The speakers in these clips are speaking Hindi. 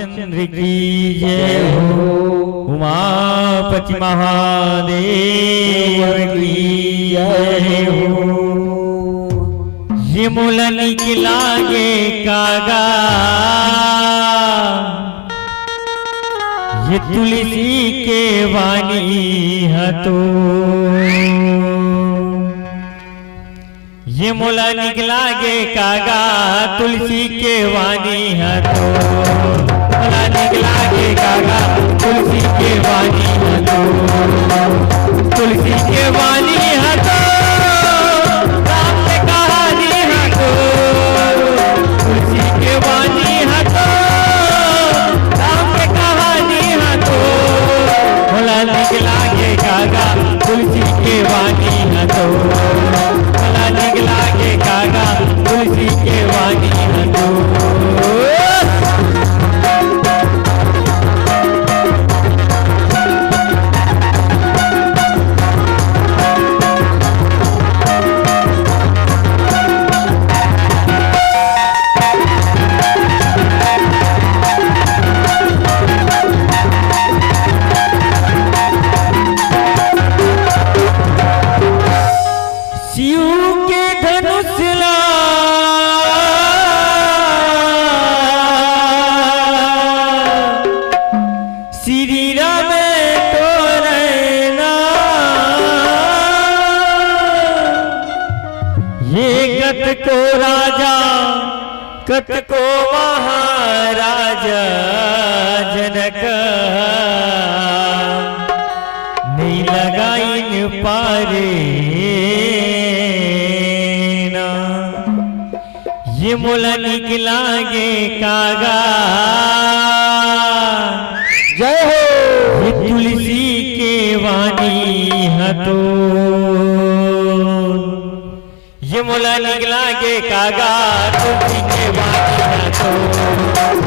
रामचंद्र की जय हो। उमापति महादेव की जय हो। ये मोला निकलागे कागा, ये तुलसी के वाणी हतो। ये मोला निकलागे कागा, तुलसी के वाणी हतो। मोला निकलागे कागा, तुलसी के वाणी हतो। तुलसी के वाणी हतो, राम के कहानी हतो। तुलसी के वाणी हतो, राम के कहानी हतो। मोला निकलागे कागा, तुलसी के वाणी हतो। मोला निकलागे कागा, तुलसी के वाणी हतो। कत को राजा, कत को महाराजा जनक। नहीं लगाइन पारे ना, ये मोला निकलागे कागा। जय हो। ये तुलसी के वाणी हतो। ये मोला निकलागे कागा, तुलसी के वाणी हतो।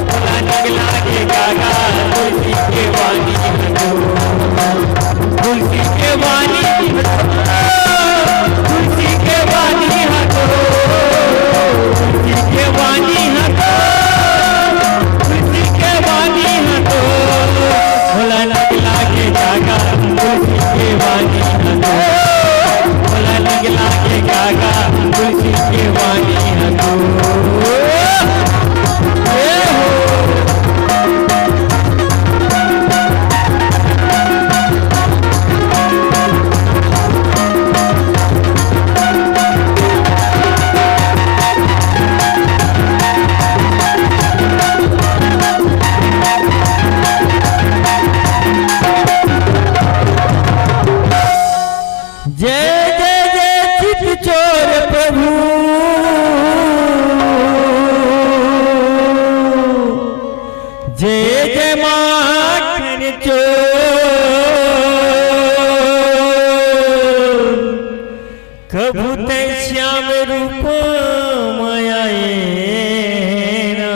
मोला निकलागे कागा, तुलसी के वाणी हतो। तुलसी के वाणी हतो। तुलसी के वाणी हतो। तुलसी के वाणी हतो। तुलसी के वाणी हतो। मोला निकलागे कागा, तुलसी के वाणी हतो। मोला निकलागे कागा, तुलसी के वाणी हतो। जय जय जय चित चोर प्रभु, जय जय माखन चोर। कभू ते श्याम रूप मायाए ना,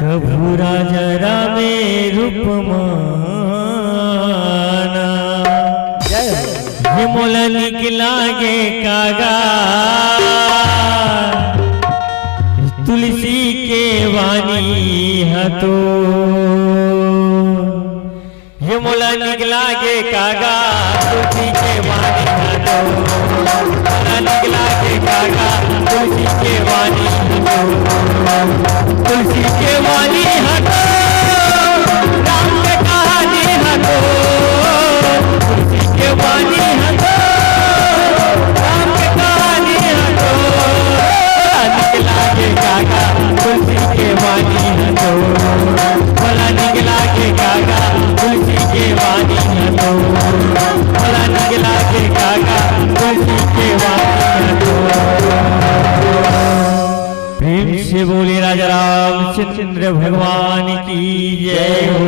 कभू राजा रामे रूप माना। ये मोला निकलागे कागा, तुलसी के वाणी हतो। ये मोला निकलागे कागा, तुलसी के वाणी हतो। मोला निकलागे कागा, तुलसी के वाणी हतो। तुलसी के वाणी हतो, राम के कहानी हतो। तुलसी के वाणी हतो, राम के कहानी हतो। निकलागे कागा, तुलसी के वाणी हतो। मोला निकलागे कागा, तुलसी के वाणी हतो। मोला निकलागे कागा, तुलसी के वाणी हतो। प्रेम से बोले राजा रामचंद्र भगवान की जय हो।